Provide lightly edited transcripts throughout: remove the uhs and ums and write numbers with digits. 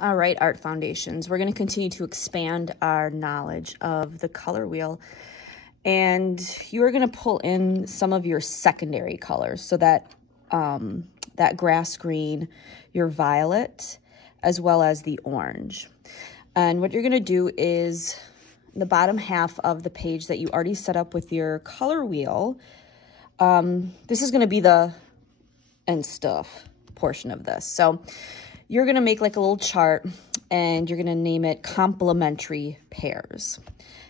All right, art foundations. We're going to continue to expand our knowledge of the color wheel. And you are going to pull in some of your secondary colors. So that, that grass green, your violet, as well as the orange. And what you're going to do is the bottom half of the page that you already set up with your color wheel, this is going to be the and stuff portion of this. So you're going to make like a little chart and you're going to name it complementary pairs.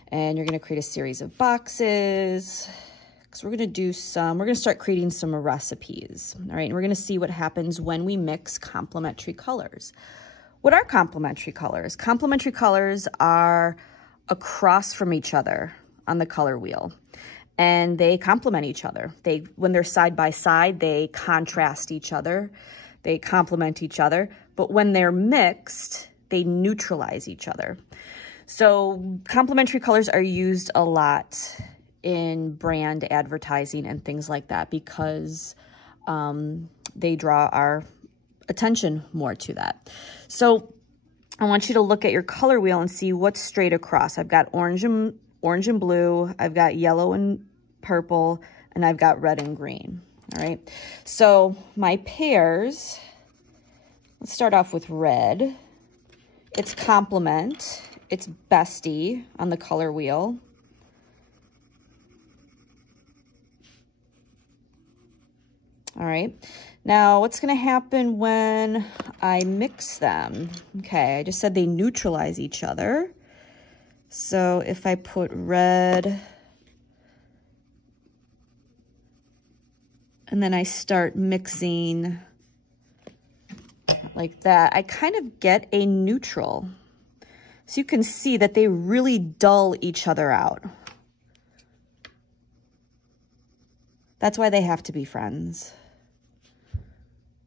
And you're going to create a series of boxes because we're going to start creating some recipes. All right. And we're going to see what happens when we mix complementary colors. What are complementary colors? Complementary colors are across from each other on the color wheel. And they complement each other. When they're side by side, they contrast each other. They complement each other. But when they're mixed, they neutralize each other. So complementary colors are used a lot in brand advertising and things like that because they draw our attention more to that. So I want you to look at your color wheel and see what's straight across. I've got orange and blue, I've got yellow and purple, and I've got red and green. All right, so my pairs, let's start off with red. It's complement, it's bestie on the color wheel. All right, now what's gonna happen when I mix them? Okay, I just said they neutralize each other. So if I put red, and then I start mixing like that, I kind of get a neutral. So you can see that they really dull each other out. That's why they have to be friends.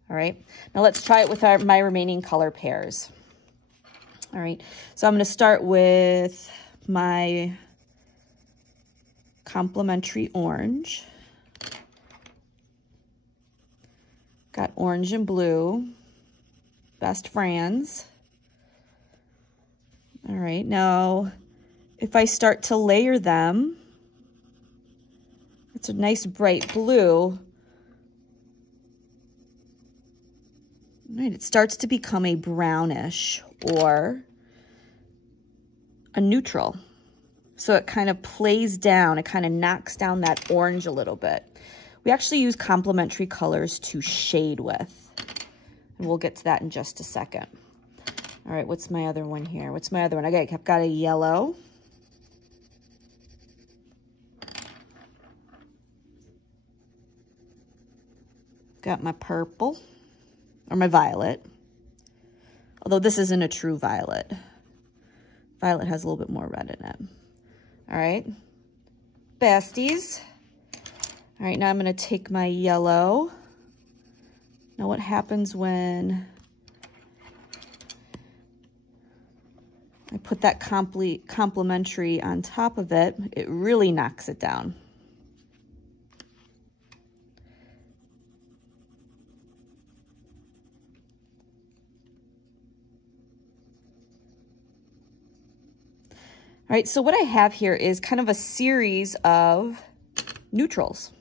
All right, now let's try it with my remaining color pairs. All right, so I'm going to start with my complementary orange. Got orange and blue, best friends. All right, now if I start to layer them, it's a nice bright blue. All right, it starts to become a brownish or a neutral. So it kind of plays down, it kind of knocks down that orange a little bit. We actually use complementary colors to shade with, and we'll get to that in just a second. All right, what's my other one here? What's my other one? Okay, I've got a yellow. Got my purple, or my violet. Although this isn't a true violet. Violet has a little bit more red in it. All right, besties. All right, now I'm going to take my yellow. Now what happens when I put that complementary on top of it? It really knocks it down. All right, so what I have here is kind of a series of neutrals.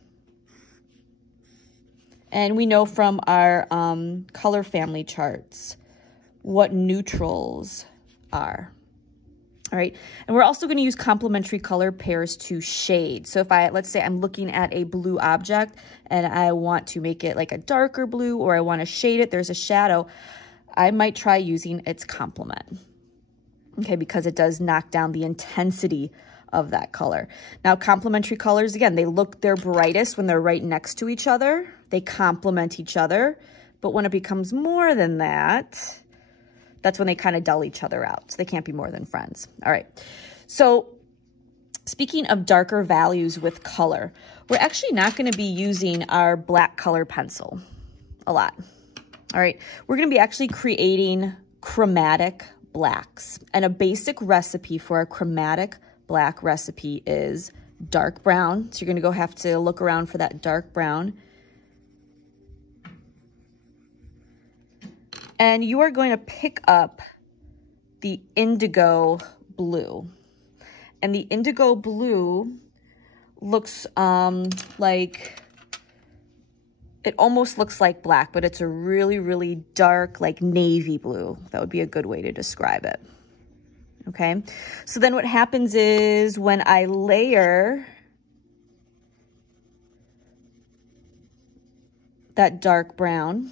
And we know from our color family charts what neutrals are. All right, and we're also going to use complementary color pairs to shade. So if let's say I'm looking at a blue object and I want to make it like a darker blue, or I want to shade it, there's a shadow, I might try using its complement. Okay, because it does knock down the intensity of that color. Now, complementary colors, again, they're brightest when they're right next to each other. They complement each other. But when it becomes more than that, that's when they kind of dull each other out. So they can't be more than friends. All right. So speaking of darker values with color, we're actually not going to be using our black color pencil a lot. All right. We're going to be actually creating chromatic blacks. And a basic recipe for a chromatic black recipe is dark brown. So you're going to have to look around for that dark brown. And you are going to pick up the indigo blue. And the indigo blue looks like, it almost looks like black, but it's a really, really dark, like navy blue. That would be a good way to describe it. Okay, so then what happens is when I layer that dark brown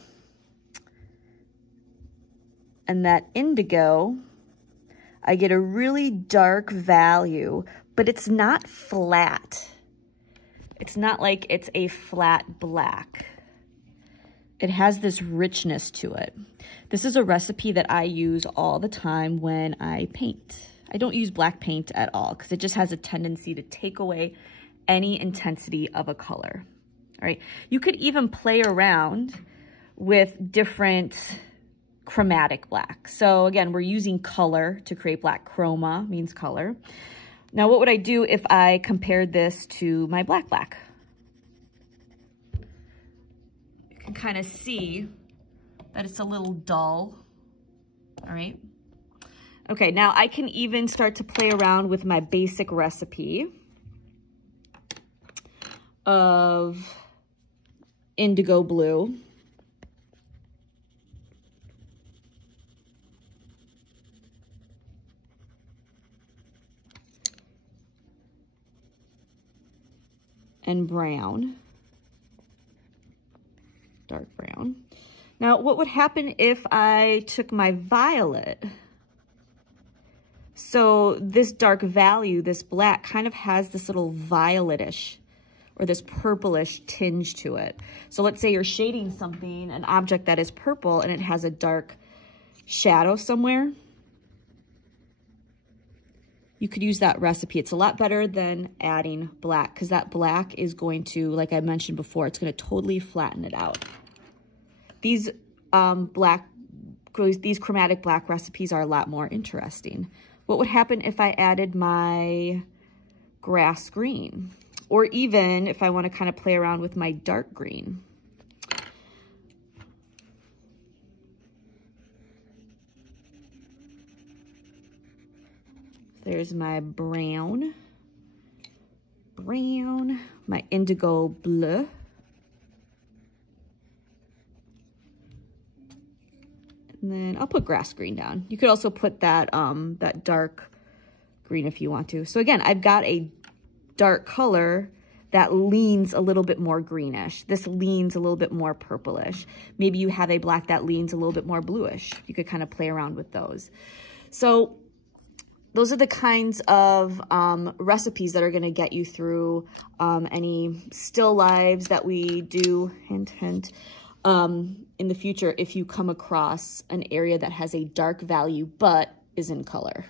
and that indigo, I get a really dark value, but it's not flat. It's not like it's a flat black. It has this richness to it. This is a recipe that I use all the time when I paint. I don't use black paint at all because it just has a tendency to take away any intensity of a color. All right. You could even play around with different chromatic black. So again, we're using color to create black. Chroma means color. Now, what would I do if I compared this to my black? You can kind of see that it's a little dull. All right. Okay, now I can even start to play around with my basic recipe of indigo blue. And brown, dark brown. Now, what would happen if I took my violet? So this dark value, this black, kind of has this little violetish or this purplish tinge to it. So let's say you're shading something, an object that is purple, and it has a dark shadow somewhere. You could use that recipe. It's a lot better than adding black because that black is going to, like I mentioned before, it's going to totally flatten it out. These chromatic black recipes are a lot more interesting. What would happen if I added my grass green? Or even if I want to kind of play around with my dark green. There's my brown, my indigo bleu. And then I'll put grass green down. You could also put that, that dark green if you want to. So again, I've got a dark color that leans a little bit more greenish. This leans a little bit more purplish. Maybe you have a black that leans a little bit more bluish. You could kind of play around with those. So those are the kinds of recipes that are going to get you through any still lives that we do, hint, hint, in the future if you come across an area that has a dark value but is in color.